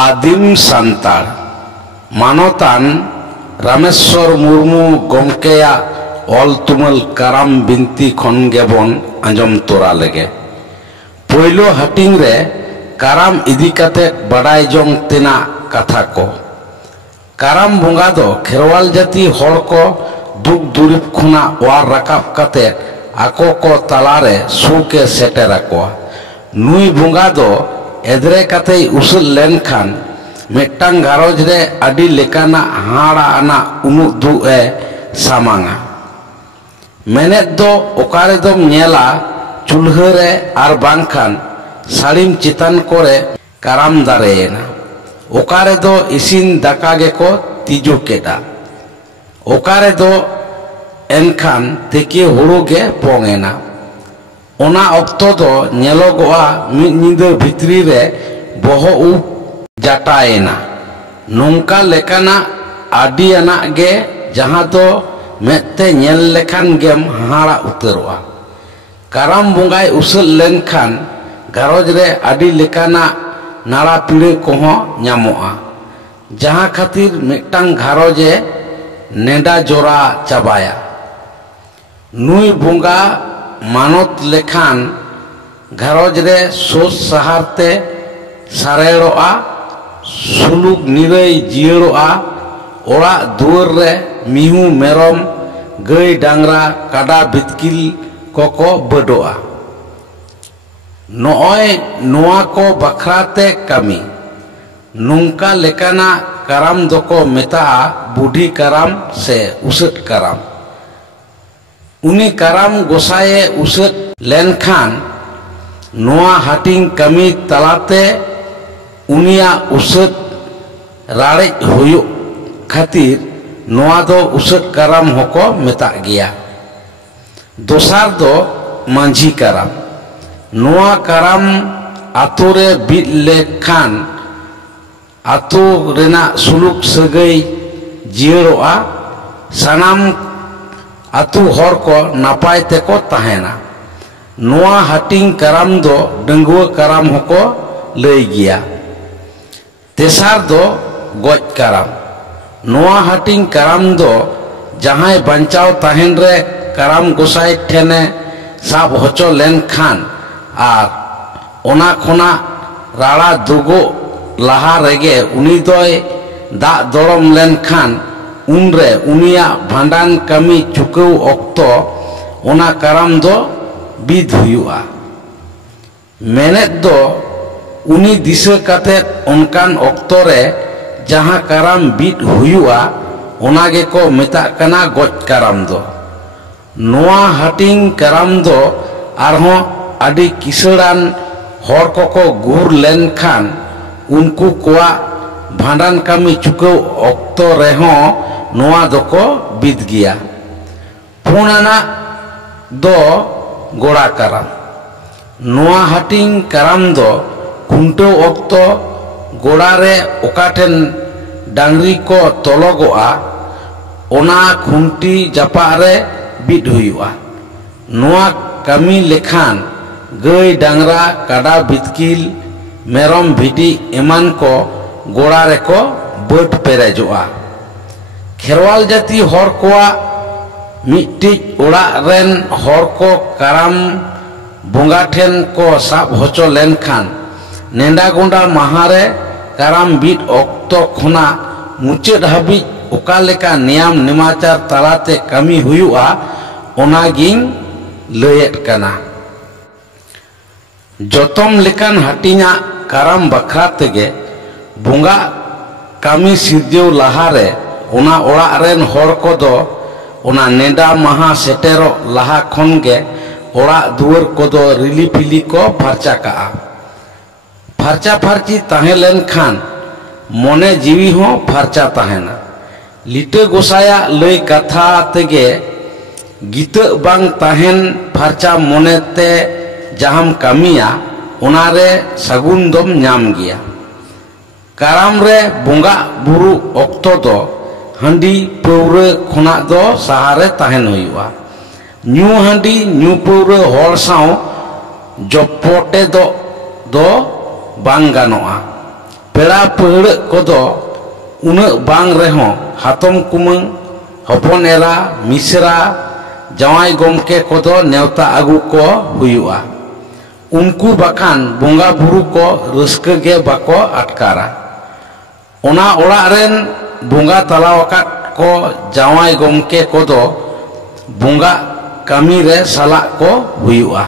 आदिम सान्ताड़ मानतान रामेश्वर मुर्मू गमकेया ऑल तुमल काराम बिनती खन गेबन आंजम तोरा लेगे। पहलो हाटिंग रे काराम इदी काते बड़ाई जोंग तेना कथा को। काराम बोंगा दो खेरवाल जाति हर को दुख दुरिप खुना वार रकाब काते आको को तलारे सुके सेटेर आकोआ। नुई बोंगा दो एदरे काते उसल लेन खान मिट्टांग घारोज रे अडी लेकाना हाड़ा आना उनुक दु ए सामांगा। मेने दो ओकारे दो नेला चूल्हा रे आर बांखान साड़ीम चितान कोरे काराम दारेना। ओकारे दो इसिन दाका गेको तिजु केटा। ओकारे दो एनखान तेके हुड़ू गे पोंगेना। ओना ऑक्तो दो नेलोगोआ मिद निंदा भितरी रे बोहो उ जाटाएना। नोंका लेकाना आडी आना गे जहां दो मेते नेल लेखान गेम हाड़ा उतरोआ। काराम बोंगाय उसल लेनखान घारोज रे आडी लेकाना नाड़ा पीड़े कोहो न्यामोआ। जहां खातिर मिट्टांग घारोजे नेडा जोरा चाबाया। नुई बोंगा मानत लेखान घारोज रे सोस सहारते सारेड़ोआ सुलुक निरई जियड़ोआ। ओड़ा दुआर रे मिहू मेरम गई डांगरा काडा बितकिल कोको बडोआ। नोय नोआ को बखराते कमी नुंका लेकाना काराम दोको मेता बुढ़ी काराम से उसट काराम। उनी काराम गोसाए उसट लेनखान नोआ हाटिंग कमी तलाते उनिया उसट राड़ेज हुयो खातिर नोआ दो उसट काराम होको मेता गया। दोसार दो मांझी काराम। नोआ काराम आतो रे बिट लेखान आतो रेना सुलुक सगई जियरोआ। सानाम आतु हर को नापाय तेको ताहेना। नोआ हाटिंग काराम दो डंगुआ काराम होको लई गया। तेसार दो गज काराम। नोआ हाटिंग काराम दो जहां बंचाव ताहेन रे काराम गोसाई ठेने साब होचो लेन खान आर ओना खोना राड़ा दुगो लाहा रेगे उनी दोय दा दरम लेन खान उनरे उनिया भांडान कमी चुकौ ऑक्तो ओना काराम दो बिद हुआ। मेनेत दो उनी दिशा काते उनकान ऑक्तो रे जहां काराम बिद हुआ ओना गे को मेता कना गज काराम दो। नोआ हाटिंग काराम दो आरहों आदि किसड़ान हर को गुर लेन खान उनको कोआ भांडान कमी चुकौ ऑक्तो रेहों नोआ दोको बिद गया। पुनाना दो गोड़ा काराम। नोआ हाटिंग काराम दो खुंटो ऑक्तो गोड़ा रे ओकाठेन डांगरी को तोलोगोआ ओना खुंटी जापा रे बिद हुआ। नोआ कमी लेखान गई डांगरा काडा बितकिल मेरम भिडी एमान को गोड़ा रे को बट पेरेजोआ। खेरवाल जाति हर कोआ मिट्टी ओड़ा रेन हर को काराम बोंगा ठेन को साब होचो लेन खान नेंडा गोंडा महारे काराम बिद ऑक्तो खुना मुचाद हाबी ओका लेका नियम निमाचार तलाते कमी हुआ ओना गिंग लयेत कना। जतम लेकान हाटिंगा काराम बखरा तेगे बोंगा कमी सिरजेव लाहारे ओना ओड़ा रेन हर को दो ओना नेडा महा सेटेरो लाहा खन गे ओड़ा दुआर को दो रिली पिली को फरचा काआ। फरचा फरची ताहे लेन खान मोने जीवी हो फरचा ताहेना। लिटे गोसाया लय कथा तेगे गीता बांग ताहेन फरचा मोने ते जहाम कमिया ओनारे सगुन दम नाम गया। काराम रे बोंगा बुरु ऑक्तो दो हांडी पौरे खुना दो सहारे ताहेन हुआ। न्यू हांडी न्यू पौरे हर साव जपटे दो बांग गानोआ। बेड़ा पहड़ कोदो उन्ना बांग रेहो हातम कुमंग हपन एरा मिसरा जवाई गमके कोदो नेवता आगु को हुयुआ उनको बाखान बोंगा बुरु को रस्के गे बाको अटकारा ओना ओड़ा रेन बोंगा तलावका को जवाई गमके कोदो बोंगा कामी रे साला को हुयुआ।